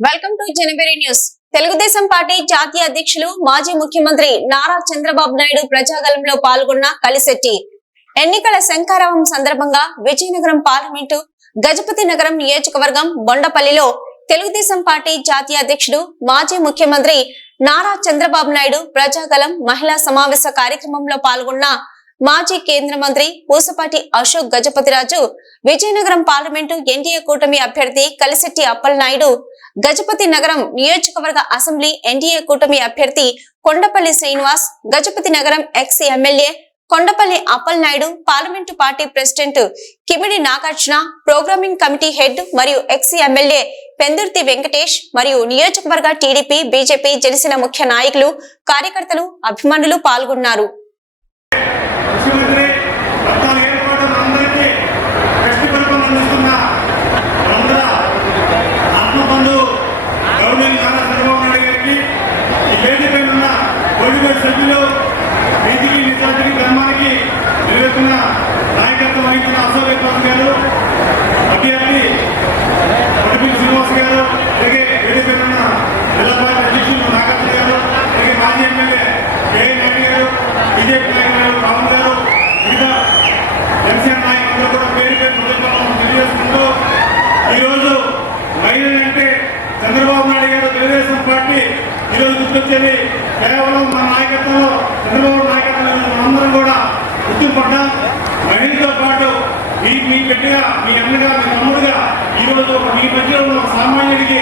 Welcome to January news. Telugu Desam party జాతీయ అధ్యక్షులు మాజీ ముఖ్యమంత్రి నారా చంద్రబాబు నాయుడు ప్రజాగలంలో పాల్గొన్న కలిశెట్టి. ఎన్నికల శంకారావం సందర్భంగా విజయనగరం పార్లమెంటు గజపతి నగరం నియోజకవర్గం బొండపల్లిలో తెలుగుదేశం పార్టీ జాతీయ అధ్యక్షుడు మాజీ ముఖ్యమంత్రి నారా చంద్రబాబు నాయుడు ప్రజాగలం మహిళా సమావేశ కార్యక్రమంలో పాల్గొన్న మాజీ కేంద్ర మంత్రి పూసపాటి అశోక్ గజపతిరాజు విజయనగరం పార్లమెంటు ఎన్డీఏ కూటమి అభ్యర్థి కలిశెట్టి అప్పలనాయుడు గజపతి నగరం నియోజకవర్గ అసెంబ్లీ ఎన్డీఏ కూటమి అభ్యర్థి Kondapalli Srinivas Gajapathinagaram ex MLA Kondapalli Appalanaidu parliament party president Kimidi Nagarjuna programming committee head మరియు ఎక్స్ ఎమ్మెల్యే పెందుర్తి వెంకటేష్ మరియు నియోజకవర్గ టీడీపీ బీజేపీ జనసేన ముఖ్య నాయకులు కార్యకర్తలు అభిమానులు పాల్గొన్నారు. ముఖ్యమంత్రి పద్నాలుగేళ్ళ పాటు మనందరికీ కష్ట పరిపాలన అందిస్తున్న ఆంధ్ర ఆత్మబంధు గవర్నర్ నారా చంద్రబాబు నాయుడు గారికి ఈ వేదికపై ఉన్న సభ్యులు నిజానికి ధర్మానికి నాయకత్వం వహించిన అశోక్ విద్వాన్ గారు అభ్యర్థి కొడిపల్లి శ్రీనివాస్ గారు అలాగే వేదికపై ఉన్న జిల్లా అధ్యక్షులు నాగార్జున గారు అలాగే మాజీ ఎమ్మెల్యే నాయుడు గారు బీజేపీ నాయకులు రాహుల్ గారు మిగతా జనసేన నాయకులు కూడా పేరు పేరు చేస్తుందో ఈరోజు మహిళలు అంటే చంద్రబాబు నాయుడు గారు తెలుగుదేశం పార్టీ ఈరోజు గుర్తొచ్చేది కేవలం మా నాయకత్వంలో చంద్రబాబు నాయకత్వంలో మనందరం కూడా గుర్తుపడ్డా. మహిళతో పాటు మీ మీ బిడ్డగా మీ అన్నగా మీ తమ్ముడుగా ఈరోజు ఒక మీ మధ్యలో ఉన్న ఒక సామాన్యుడికి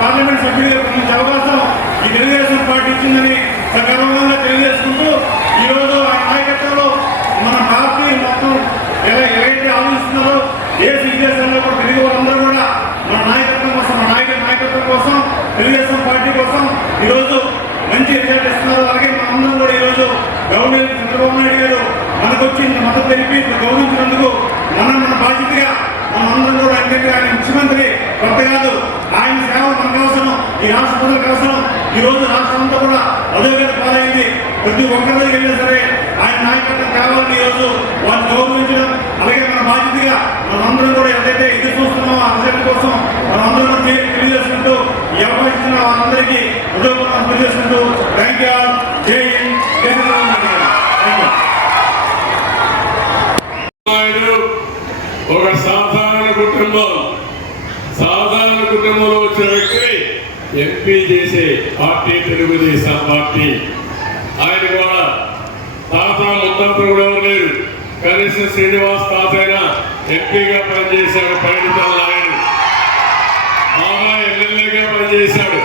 పార్లమెంట్ సభ్యుడిగా మంచి అవకాశం ఈ తెలుగుదేశం పార్టీ ఇచ్చిందని గర్వంగా తెలియజేసుకుంటూ ఈరోజు ఆ నాయకత్వంలో మన పార్టీ మొత్తం ఎలా ఎవరైతే ఆలోచిస్తున్నారో ఏ సిచ్యువేషన్లో కూడా తిరిగి వాళ్ళందరూ కూడా మన నాయకత్వం కోసం మన నాయకుల నాయకత్వం కోసం తెలుగుదేశం పార్టీ కోసం ఈరోజు మంచి రిజల్ట్ ఇస్తున్నారు అలాగే మనందరం కూడా ఈరోజు గవర్నమెంట్ చంద్రబాబు నాయుడు గారు మనకు వచ్చి ఇంత మద్దతు తెలిపి గౌరవించినందుకు మనం మన బాధ్యతగా మనందరం కూడా ఎందుకంటే ఆయన ముఖ్యమంత్రి కొత్త కాదు ఆయన సేవ మనకు అవసరం ఈ రాష్ట్ర ప్రజలకు అవసరం ఈ రోజు రాష్ట్రం అంతా కూడా అధోగతి పాలైంది ప్రతి ఒక్కరి వెళ్ళినా సరే ఆయన నాయకత్వం కావాలని ఈరోజు వారిని గౌరవించడం అలాగే మన బాధ్యతగా మనందరం కూడా ఏదైతే ఎదురు చూస్తున్నామో ఆ రిజల్ట్ కోసం మనందరం కూడా తెలియ- తెలియజేసుకుంటూ ఈ అవకాశం ఇచ్చిన ఒక సాధారణ కుటుంబం సాధారణ కుటుంబంలో వచ్చిన వ్యక్తి ఎంపీ చేసే పార్టీ తెలుగుదేశం పార్టీ. ఆయన కూడా తాత ముత్తాత కూడా లేరు. కనీసం శ్రీనివాస్ తాతైన ఎంపీగా పనిచేశాడు పైడితల ఆయన బాబా ఎమ్మెల్యేగా పనిచేశాడు.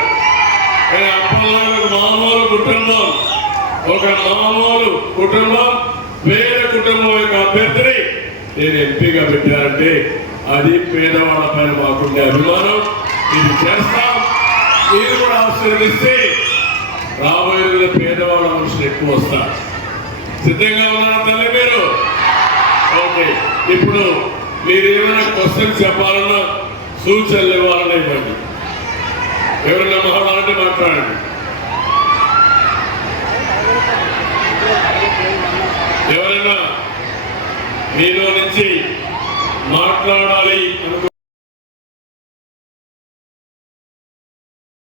కానీ అప్పట్లో మామూలు కుటుంబం ఒక మామూలు కుటుంబం వేరే కుటుంబం యొక్క అభ్యర్థిని నేను ఎంపీగా పెట్టానంటే అది పేదవాళ్ళ పైన మాకుండే అభిమానం. ఇది చేస్తాం. మీరు కూడా ఆశీర్వదిస్తే రాబోయే పేదవాళ్ళ మనుషులు ఎక్కువ వస్తారు. సిద్ధంగా ఉన్నారా తల్లి మీరు? ఓకే. ఇప్పుడు మీరు ఏమైనా క్వశ్చన్ చెప్పాలన్నా సూచనలు ఇవ్వాలన్నా ఇవ్వండి. ఎవరైనా మాట్లాడాలంటే మాట్లాడండి. మీలో నుంచి మాట్లాడాలి అనుకో